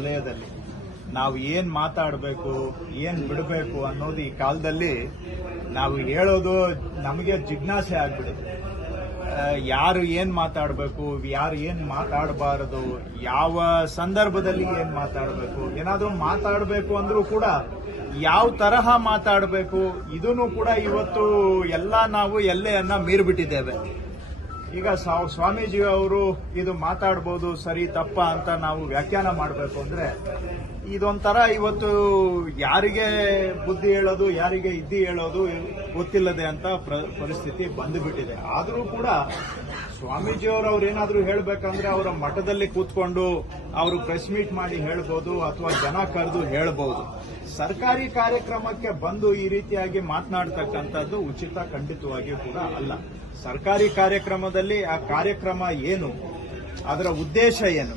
ವಲಯದಲ್ಲಿ. ನಾವು ಏನ್ ಮಾತಾಡಬೇಕು, ಏನ್ ಬಿಡಬೇಕು ಅನ್ನೋದು ಈ ಕಾಲದಲ್ಲಿ ನಾವು ಹೇಳೋದು ನಮಗೆ ಜಿಜ್ಞಾಸೆ ಆಗ್ಬಿಡುತ್ತೆ. ಯಾರು ಏನ್ ಮಾತಾಡಬೇಕು, ಯಾರು ಏನ್ ಮಾತಾಡಬಾರದು, ಯಾವ ಸಂದರ್ಭದಲ್ಲಿ ಏನ್ ಮಾತಾಡಬೇಕು, ಏನಾದರೂ ಮಾತಾಡಬೇಕು ಅಂದ್ರೂ ಕೂಡ ಯಾವ ತರಹ ಮಾತಾಡಬೇಕು, ಇದನ್ನು ಕೂಡ ಇವತ್ತು ಎಲ್ಲ ನಾವು ಎಲ್ಲೆಯನ್ನ ಮೀರ್ಬಿಟ್ಟಿದ್ದೇವೆ. ಈಗ ಸ್ವಾ- ಸ್ವಾಮೀಜಿ ಅವರು ಇದು ಮಾತಾಡ್ಬೋದು ಸರಿ, ತಪ್ಪ ಅಂತ ನಾವು ವ್ಯಾಖ್ಯಾನ ಮಾಡಬೇಕು ಅಂದ್ರೆ ಇದೊಂಥರ ಇವತ್ತು ಯಾರಿಗೆ ಬುದ್ಧಿ ಹೇಳೋದು, ಯಾರಿಗೆ ಇದ್ದಿ ಹೇಳೋದು ಗೊತ್ತಿಲ್ಲದೆ ಅಂತ ಪ್ರ- ಪರಿಸ್ಥಿತಿ ಬಂದುಬಿಟ್ಟಿದೆ. ಆದರೂ ಕೂಡ ಸ್ವಾಮೀಜಿಯವರು ಅವ್ರು ಏನಾದ್ರೂ ಹೇಳ್ಬೇಕಂದ್ರೆ ಅವರ ಮಠದಲ್ಲಿ ಕೂತ್ಕೊಂಡು ಅವರು ಪ್ರೆಸ್ ಮೀಟ್ ಮಾಡಿ ಹೇಳ್ಬೋದು ಅಥವಾ ಜನ ಕರೆದು ಹೇಳಬಹುದು ಸರ್ಕಾರಿ ಕಾರ್ಯಕ್ರಮಕ್ಕೆ ಬಂದು ಈ ರೀತಿಯಾಗಿ ಮಾತನಾಡ್ತಕ್ಕಂಥದ್ದು ಉಚಿತ ಖಂಡಿತವಾಗಿಯೂ ಕೂಡ ಅಲ್ಲ. ಸರ್ಕಾರಿ ಕಾರ್ಯಕ್ರಮದಲ್ಲಿ ಆ ಕಾರ್ಯಕ್ರಮ ಏನು, ಅದರ ಉದ್ದೇಶ ಏನು,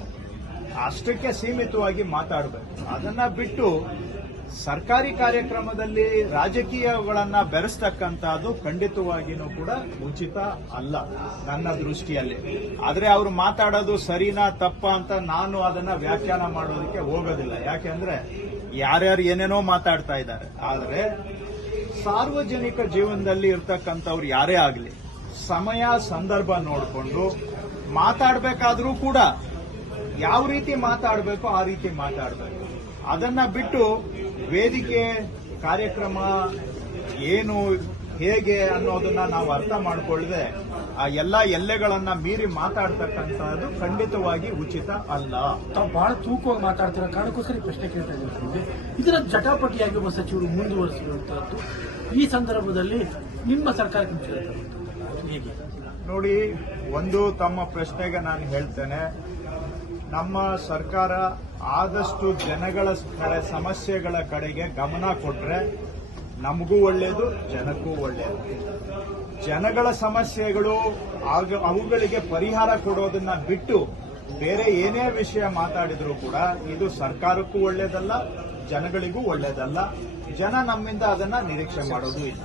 ಅಷ್ಟಕ್ಕೆ ಸೀಮಿತವಾಗಿ ಮಾತಾಡಬೇಕು. ಅದನ್ನ ಬಿಟ್ಟು ಸರ್ಕಾರಿ ಕಾರ್ಯಕ್ರಮದಲ್ಲಿ ರಾಜಕೀಯಗಳನ್ನ ಬೆರೆಸ್ತಕ್ಕಂಥದ್ದು ಖಂಡಿತವಾಗಿಯೂ ಕೂಡ ಉಚಿತ ಅಲ್ಲ, ನನ್ನ ದೃಷ್ಟಿಯಲ್ಲಿ. ಆದರೆ ಅವರು ಮಾತಾಡೋದು ಸರಿನಾ ತಪ್ಪ ಅಂತ ನಾನು ಅದನ್ನ ವ್ಯಾಖ್ಯಾನ ಮಾಡೋದಕ್ಕೆ ಹೋಗೋದಿಲ್ಲ. ಯಾಕೆಂದ್ರೆ ಯಾರ್ಯಾರು ಏನೇನೋ ಮಾತಾಡ್ತಾ ಇದ್ದಾರೆ. ಆದರೆ ಸಾರ್ವಜನಿಕ ಜೀವನದಲ್ಲಿ ಇರ್ತಕ್ಕಂಥವ್ರು ಯಾರೇ ಆಗಲಿ, ಸಮಯ, ಸಂದರ್ಭ ನೋಡಿಕೊಂಡು ಮಾತಾಡಬೇಕಾದ್ರೂ ಕೂಡ ಯಾವ ರೀತಿ ಮಾತಾಡಬೇಕು ಆ ರೀತಿ ಮಾತಾಡಬೇಕು. ಅದನ್ನ ಬಿಟ್ಟು ವೇದಿಕೆ ಕಾರ್ಯಕ್ರಮ ಏನು ಹೇಗೆ ಅನ್ನೋದನ್ನ ನಾವು ಅರ್ಥ ಮಾಡಿಕೊಳ್ಳದೆ ಆ ಎಲ್ಲ ಎಲ್ಲೆಗಳನ್ನ ಮೀರಿ ಮಾತಾಡ್ತಕ್ಕಂಥದ್ದು ಖಂಡಿತವಾಗಿ ಉಚಿತ ಅಲ್ಲ. ತಾವು ಬಹಳ ತೂಕವಾಗಿ ಮಾತಾಡ್ತಿರೋ ಕಾರಣಕ್ಕೋಸ್ಕರ ಪ್ರಶ್ನೆ ಕೇಳ್ತಾ ಇದ್ದೀನಿ ಇದರ ಜಟಾಪಟಿಯಾಗಿ ಒಬ್ಬ ಸಚಿವರು ಮುಂದುವರಿಸಿರುವಂತಹದ್ದು ಈ ಸಂದರ್ಭದಲ್ಲಿ ನಿಮ್ಮ ಸರ್ಕಾರಕ್ಕೆ ಹೇಗೆ? ನೋಡಿ ಒಂದು ತಮ್ಮ ಪ್ರಶ್ನೆಗೆ ನಾನು ಹೇಳ್ತೇನೆ. ನಮ್ಮ ಸರ್ಕಾರ ಆದಷ್ಟು ಜನಗಳ ಸಮಸ್ಯೆಗಳ ಕಡೆಗೆ ಗಮನ ಕೊಟ್ರೆ ನಮಗೂ ಒಳ್ಳೆಯದು ಜನಕ್ಕೂ ಒಳ್ಳೆಯದು ಜನಗಳ ಸಮಸ್ಯೆಗಳು ಅವುಗಳಿಗೆ ಪರಿಹಾರ ಕೊಡೋದನ್ನ ಬಿಟ್ಟು ಬೇರೆ ಏನೇ ವಿಷಯ ಮಾತಾಡಿದ್ರು ಕೂಡ ಇದು ಸರ್ಕಾರಕ್ಕೂ ಒಳ್ಳೆಯದಲ್ಲ ಜನಗಳಿಗೂ ಒಳ್ಳೆಯದಲ್ಲ ಜನ ನಮ್ಮಿಂದ ಅದನ್ನ ನಿರೀಕ್ಷೆ ಮಾಡೋದು ಇಲ್ಲ.